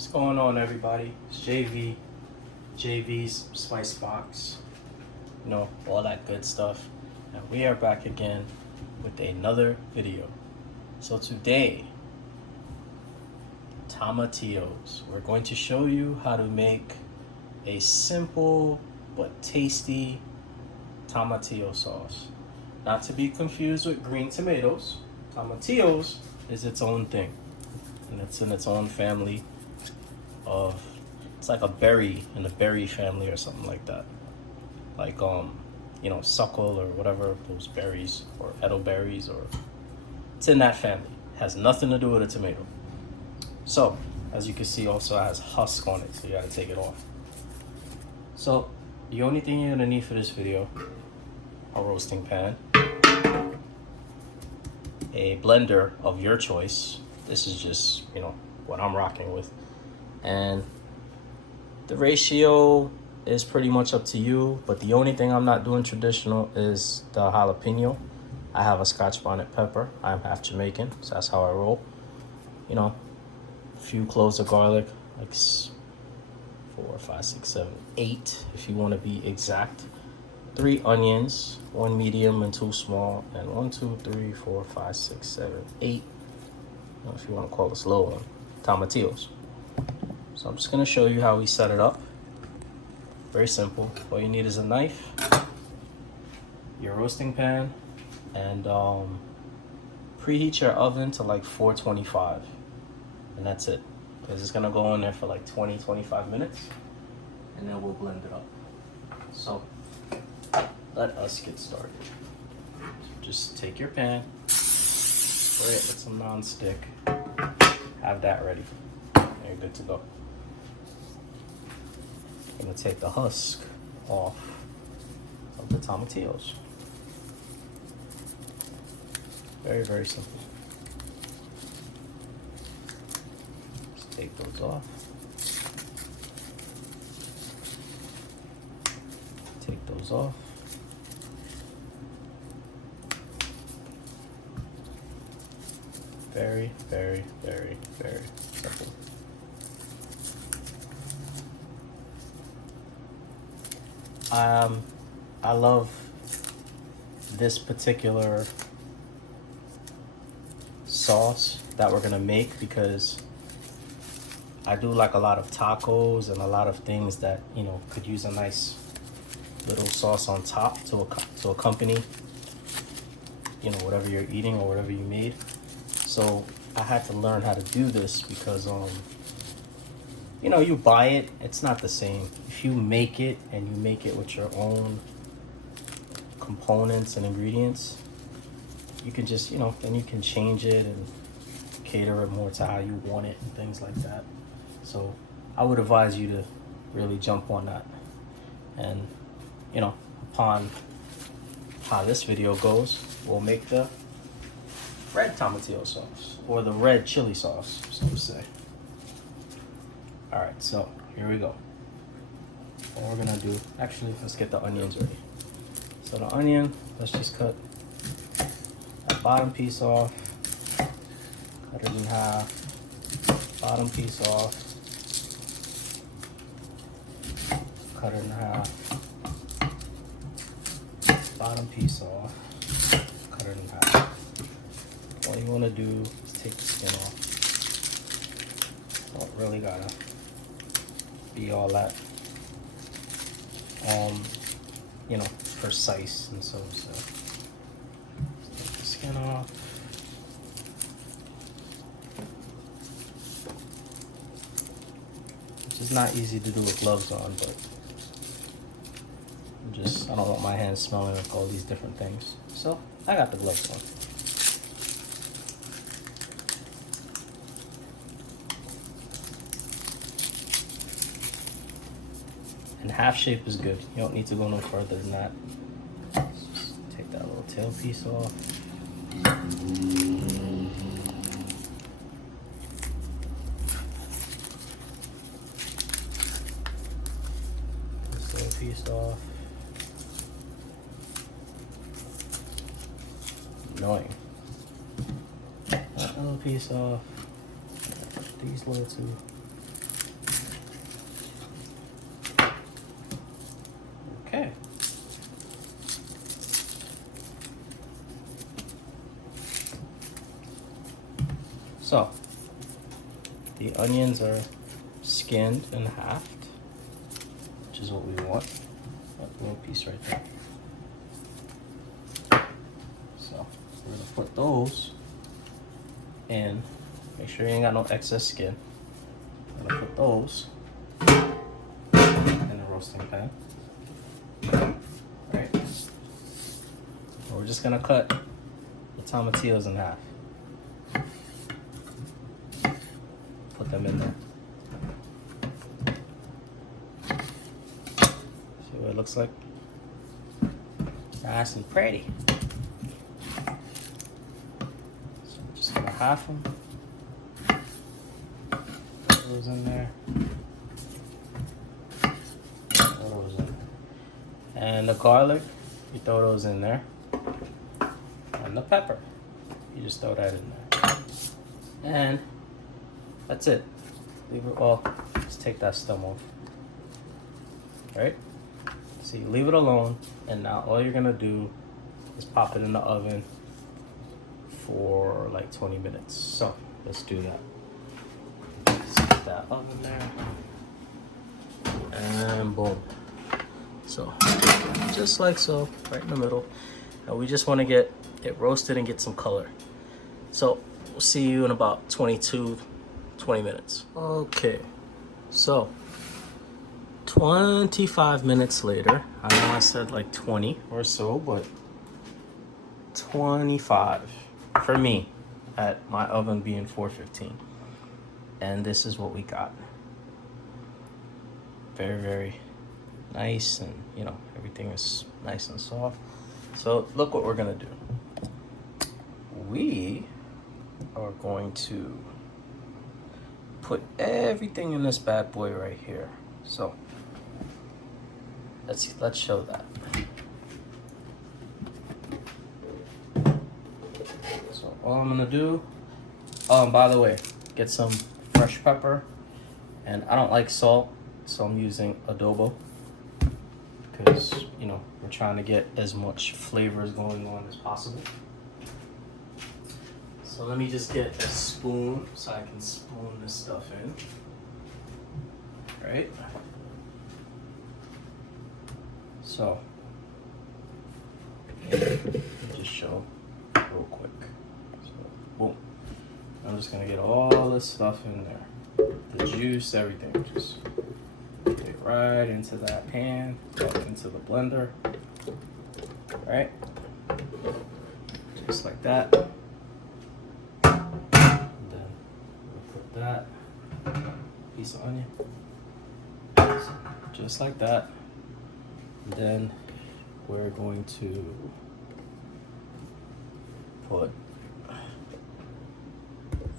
What's going on, everybody? It's JV's Spice Box, all that good stuff. And we are back again with another video. So today, tomatillos. We're going to show you how to make a simple but tasty tomatillo sauce. Not to be confused with green tomatoes. Tomatillos is its own thing, and it's in its own family of, it's like a berry in the berry family or something like that. Like suckle or whatever, those berries, or elderberries, or it's in that family. Has nothing to do with a tomato. So as you can see, also has husk on it, so you gotta take it off. So the only thing you're gonna need for this video: a roasting pan, a blender of your choice. This is just what I'm rocking with, and the ratio is pretty much up to you, but the only thing I'm not doing traditional is the jalapeno. I have a Scotch bonnet pepper. I'm half Jamaican, so that's how I roll. A few cloves of garlic, like 4, 5, 6, 7, 8 if you want to be exact. 3 onions, 1 medium and 2 small, and 1, 2, 3, 4, 5, 6, 7, 8, if you want to call this low one, tomatillos. So I'm just going to show you how we set it up. Very simple. All you need is a knife, your roasting pan, and preheat your oven to like 425, and that's it, because it's going to go in there for like 20-25 minutes, and then we'll blend it up. So let us get started. Just take your pan, spray it with some non-stick, have that ready, and you're good to go. I'm gonna take the husk off of the tomatillos. Very, very simple. Just take those off. Take those off. Very, very, very, very simple. I love this particular sauce that we're gonna make because I do like a lot of tacos and a lot of things that could use a nice little sauce on top to accompany whatever you're eating or whatever you made. So I had to learn how to do this because you buy it, it's not the same. If you make it and you make it with your own components and ingredients, you can just then you can change it and cater it more to how you want it and things like that. So I would advise you to really jump on that. And upon how this video goes, we'll make the red tomatillo sauce, or the red chili sauce, so to say. All right, so here we go. What we're gonna do, actually, let's get the onions ready. So the onion, let's just cut that bottom piece off, cut it in half, bottom piece off, cut it in half, bottom piece off, cut it in half. All you wanna do is take the skin off. Don't really gotta be all that precise, and so take the skin off. Which is not easy to do with gloves on, but I don't want my hands smelling like all these different things, so I got the gloves on. And half shape is good. You don't need to go no further than that. Just take that little tail piece off. This little piece off. Annoying. That little piece off. These little two So the onions are skinned and halved, which is what we want. A little piece right there. So we're gonna put those in. Make sure you ain't got no excess skin. I'm gonna put those in the roasting pan. Right. And we're just gonna cut the tomatillos in half. Put them in there. See what it looks like? Nice and pretty. So I'm just gonna half them. Put those in there. Throw those in there. And the garlic, you throw those in there. And the pepper, you just throw that in there. And that's it. Leave it, well, just take that stem off. Right? So you leave it alone, and now all you're gonna do is pop it in the oven for like 20 minutes. So let's do that. Set that oven there. And boom. So just like so, right in the middle. Now we just wanna get it roasted and get some color. So we'll see you in about 20 minutes. Okay, so 25 minutes later. I know I said like 20 or so, but 25 for me at my oven being 415. And this is what we got. Very, very nice, and you know, everything is nice and soft. So look what we're gonna do. We are going to put everything in this bad boy right here. So let's show that. So all I'm gonna do, oh, and by the way, get some fresh pepper, and I don't like salt, so I'm using adobo, because you know, we're trying to get as much flavors going on as possible. So let me just get a spoon so I can spoon this stuff in. Right? So, let me just show real quick. So, boom. I'm just gonna get all this stuff in there. The juice, everything. Just get it right into that pan, up into the blender. Right? Just like that. That piece of onion, just like that. And then we're going to put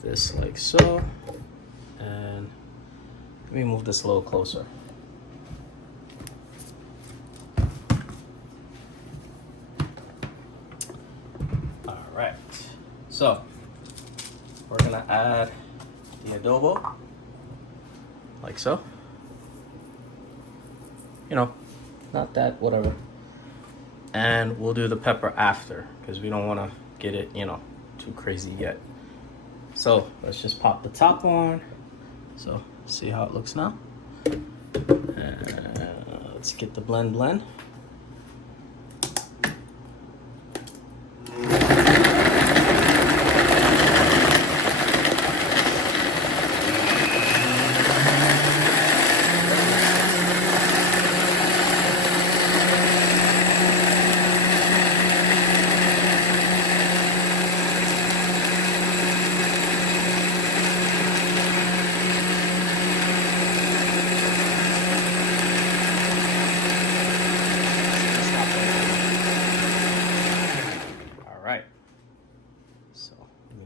this like so, and let me move this a little closer. All right, so we're gonna add the adobo, like so. You know, not that, whatever. And we'll do the pepper after, because we don't want to get it, you know, too crazy yet. So let's just pop the top on. So see how it looks now. And let's get the blend.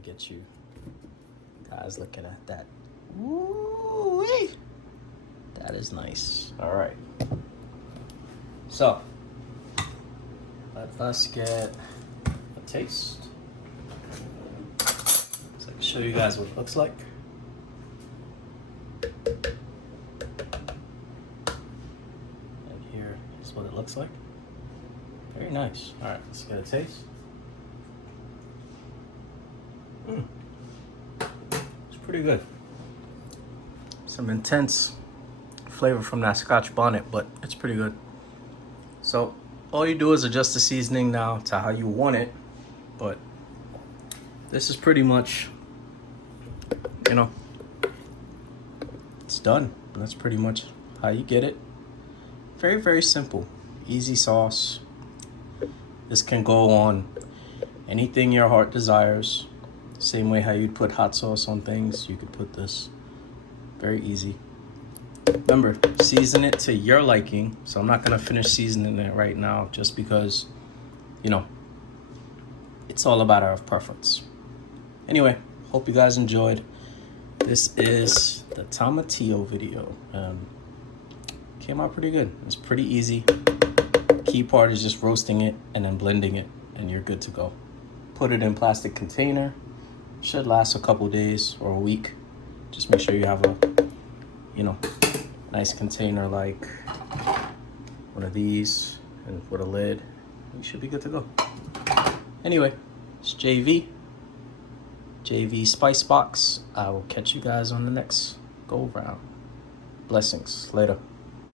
Get you guys looking at that. Woo-wee. That is nice. All right. So let's get a taste. So I can show you guys what it looks like. And here is what it looks like. Very nice. All right, let's get a taste. pretty good. Some intense flavor from that Scotch bonnet, but it's pretty good. So all you do is adjust the seasoning now to how you want it, but this is pretty much, you know, it's done. That's pretty much how you get it. Very, very simple, easy sauce. This can go on anything your heart desires. Same way how you'd put hot sauce on things, you could put this. Very easy. Remember, season it to your liking. So I'm not gonna finish seasoning it right now just because, you know, it's all about our preference. Anyway, hope you guys enjoyed. This is the tomatillo video. Came out pretty good. It's pretty easy. Key part is just roasting it and then blending it, and you're good to go. Put it in plastic container. Should last a couple days or a week. Just make sure you have a, you know, nice container like one of these and with a lid. You should be good to go. Anyway, it's JV Spice Box. I will catch you guys on the next go round. Blessings. Later.